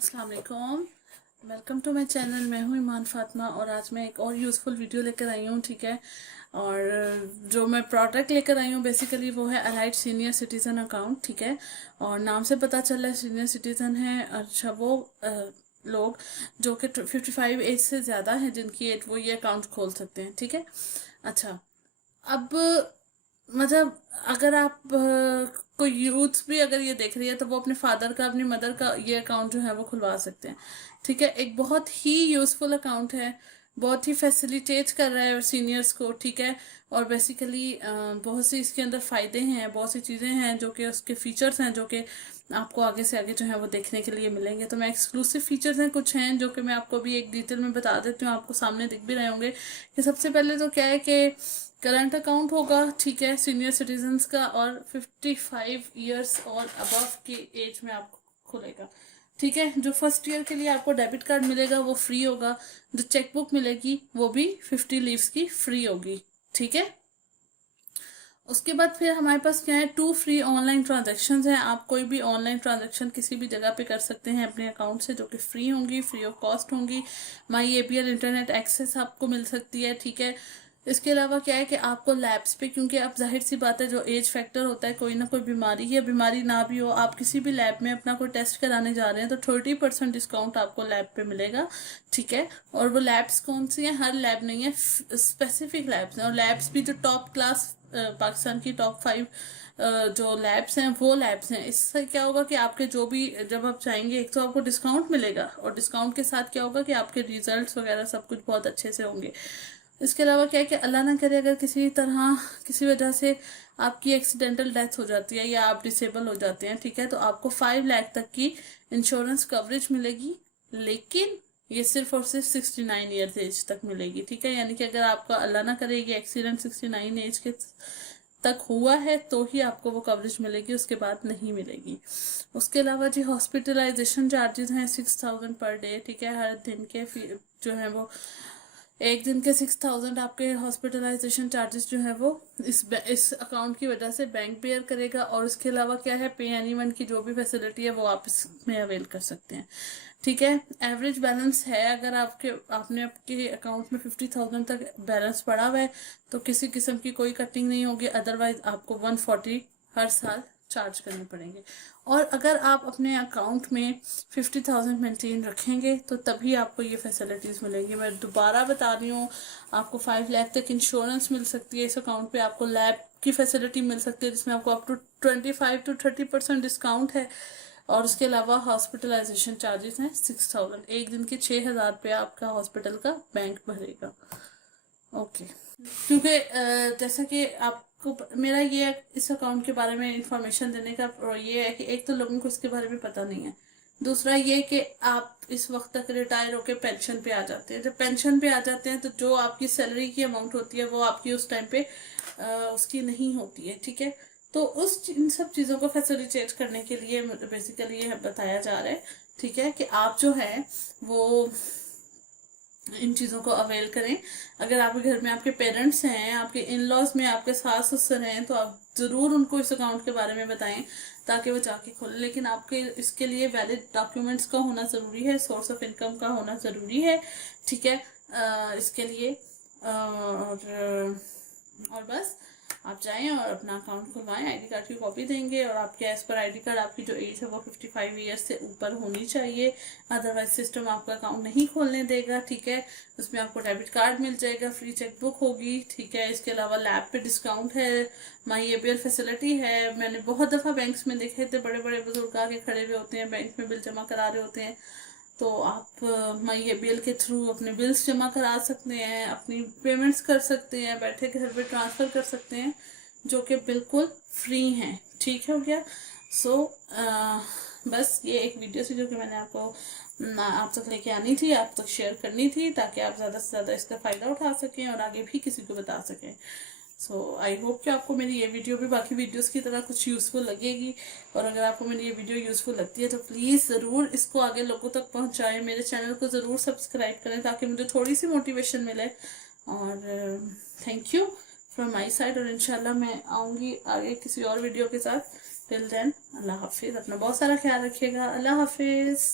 अस्सलाम वालेकुम, welcome to my channel. मैं हूँ ईमान फातिमा और आज मैं एक और यूज़फुल वीडियो लेकर आई हूँ। ठीक है, और जो मैं प्रोडक्ट लेकर आई हूँ बेसिकली वो है अलाइट सीनियर सिटीज़न अकाउंट। ठीक है, और नाम से पता चल रहा है सीनियर सिटीज़न है। अच्छा, वो लोग जो कि 55 एज से ज़्यादा हैं, जिनकी एज वो ये अकाउंट खोल सकते हैं। ठीक है, अच्छा, अब मतलब अगर आप कोई यूथ भी अगर ये देख रही है तो वो अपने फादर का, अपनी मदर का ये अकाउंट जो है वो खुलवा सकते हैं। ठीक है, एक बहुत ही यूज़फुल अकाउंट है, बहुत ही फैसिलिटेट कर रहा है सीनियर्स को। ठीक है, और बेसिकली बहुत सी इसके अंदर फ़ायदे हैं, बहुत सी चीज़ें हैं जो कि उसके फीचर्स हैं जो कि आपको आगे से आगे जो है वो देखने के लिए मिलेंगे। तो मैं एक्सक्लूसिव फीचर्स हैं कुछ हैं जो कि मैं आपको अभी एक डिटेल में बता देती हूँ, आपको सामने दिख भी रहे होंगे। कि सबसे पहले तो क्या है कि करंट अकाउंट होगा। ठीक है, सीनियर सिटीजन्स का, और 55 ईयर्स और अबव की एज में आपको खुलेगा। ठीक है, जो फर्स्ट ईयर के लिए आपको डेबिट कार्ड मिलेगा वो फ्री होगा, जो चेकबुक मिलेगी वो भी 50 लीव्स की फ्री होगी। ठीक है, उसके बाद फिर हमारे पास क्या है, 2 फ्री ऑनलाइन ट्रांजैक्शंस हैं। आप कोई भी ऑनलाइन ट्रांजैक्शन किसी भी जगह पे कर सकते हैं अपने अकाउंट से, जो कि फ्री होंगी, फ्री ऑफ कॉस्ट होंगी। माई एपीएल इंटरनेट एक्सेस आपको मिल सकती है। ठीक है, इसके अलावा क्या है कि आपको लैब्स पे, क्योंकि अब जाहिर सी बात है जो एज फैक्टर होता है, कोई ना कोई बीमारी है, बीमारी ना भी हो, आप किसी भी लैब में अपना कोई टेस्ट कराने जा रहे हैं तो 30% डिस्काउंट आपको लैब पे मिलेगा। ठीक है, और वो लैब्स कौन सी हैं, हर लैब नहीं है, स्पेसिफिक लैब्स हैं, और लैब्स भी जो टॉप क्लास पाकिस्तान की टॉप 5 जो लैब्स हैं वो लैब्स हैं। इससे क्या होगा कि आपके जो भी, जब आप जाएंगे एक तो आपको डिस्काउंट मिलेगा, और डिस्काउंट के साथ क्या होगा कि आपके रिजल्ट्स वगैरह सब कुछ बहुत अच्छे से होंगे। इसके अलावा क्या है कि अल्लाह ना करे अगर किसी तरह किसी वजह से आपकी एक्सीडेंटल डेथ हो जाती है या आप डिसेबल हो जाते हैं, ठीक है, तो आपको 5 लाख तक की इंश्योरेंस कवरेज मिलेगी। लेकिन ये सिर्फ और सिर्फ 69 ईयर एज तक मिलेगी। ठीक है, यानी कि अगर आपका अल्लाह ना करे ये एक्सीडेंट 69 एज के तक हुआ है तो ही आपको वो कवरेज मिलेगी, उसके बाद नहीं मिलेगी। उसके अलावा जी हॉस्पिटलाइजेशन चार्जेस हैं 6000 पर डे। ठीक है, हर दिन के जो है वो एक दिन के 6000 आपके हॉस्पिटलाइजेशन चार्जेस जो है वो इस अकाउंट की वजह से बैंक बेयर करेगा। और उसके अलावा क्या है, पे एनी वन की जो भी फैसिलिटी है वो आप इसमें अवेल कर सकते हैं। ठीक है, एवरेज बैलेंस है, अगर आपने आपके अकाउंट में 50,000 तक बैलेंस पड़ा हुआ है तो किसी किस्म की कोई कटिंग नहीं होगी, अदरवाइज आपको 140 हर साल चार्ज करने पड़ेंगे। और अगर आप अपने अकाउंट में 50,000 मेंटेन रखेंगे तो तभी आपको ये फैसिलिटीज़ मिलेंगी। मैं दोबारा बता रही हूँ, आपको 5 लाख तक इंश्योरेंस मिल सकती है इस अकाउंट पे, आपको लैब की फैसिलिटी मिल सकती है जिसमें आपको अप टू 25 to 30% डिस्काउंट है। और उसके अलावा हॉस्पिटलाइजेशन चार्जेस हैं 6000, एक दिन के 6000 रुपये आपका हॉस्पिटल का बैंक भरेगा। ओके, क्योंकि जैसा कि आपको मेरा ये इस अकाउंट के बारे में इंफॉर्मेशन देने का ये है कि एक तो लोगों को इसके बारे में पता नहीं है, दूसरा ये कि आप इस वक्त तक रिटायर होकर पेंशन पे आ जाते हैं। जब पेंशन पे आ जाते हैं तो जो आपकी सैलरी की अमाउंट होती है वो आपकी उस टाइम पे उसकी नहीं होती है। ठीक है, तो इन सब चीज़ों को फैसिलिटेट करने के लिए बेसिकली ये बताया जा रहा है। ठीक है, कि आप जो है वो इन चीज़ों को अवेल करें। अगर आपके घर में आपके पेरेंट्स हैं, आपके इन लॉज में आपके सास ससुर हैं, तो आप ज़रूर उनको इस अकाउंट के बारे में बताएं ताकि वो जाके खोलें। लेकिन आपके इसके लिए वैलिड डॉक्यूमेंट्स का होना ज़रूरी है, सोर्स ऑफ इनकम का होना ज़रूरी है। ठीक है, इसके लिए और बस आप जाएं और अपना अकाउंट खुलवाएं, आईडी कार्ड की कॉपी देंगे, और आपके एज पर आईडी कार्ड आपकी जो एज है वो 55 ईयर्स से ऊपर होनी चाहिए, अदरवाइज सिस्टम आपका अकाउंट नहीं खोलने देगा। ठीक है, उसमें आपको डेबिट कार्ड मिल जाएगा, फ्री चेकबुक होगी। ठीक है, इसके अलावा लैब पे डिस्काउंट है, माई एपीएल फैसिलिटी है। मैंने बहुत दफ़ा बैंक्स में देखे थे, बड़े बड़े बुजुर्ग आके खड़े हुए होते हैं, बैंक में बिल जमा करा रहे होते हैं, तो आप माई एपीएल के थ्रू अपने बिल्स जमा करा सकते हैं, अपनी पेमेंट्स कर सकते हैं, बैठे घर पे ट्रांसफ़र कर सकते हैं, जो कि बिल्कुल फ्री हैं। ठीक है, हो गया। सो बस ये एक वीडियो थी जो कि मैंने आपको आप तक लेके आनी थी, आप तक शेयर करनी थी, ताकि आप ज़्यादा से ज़्यादा इसका फ़ायदा उठा सकें और आगे भी किसी को बता सकें। सो आई होप कि आपको मेरी ये वीडियो भी बाकी वीडियोस की तरह कुछ यूज़फुल लगेगी। और अगर आपको मेरी ये वीडियो यूज़फुल लगती है तो प्लीज़ ज़रूर इसको आगे लोगों तक पहुंचाएं, मेरे चैनल को ज़रूर सब्सक्राइब करें ताकि मुझे थोड़ी सी मोटिवेशन मिले। और thank you from my side, और इंशाल्लाह मैं आऊँगी आगे किसी और वीडियो के साथ। टिल देन अल्लाह हाफिज़, अपना बहुत सारा ख्याल रखिएगा। अल्लाह हाफिज़।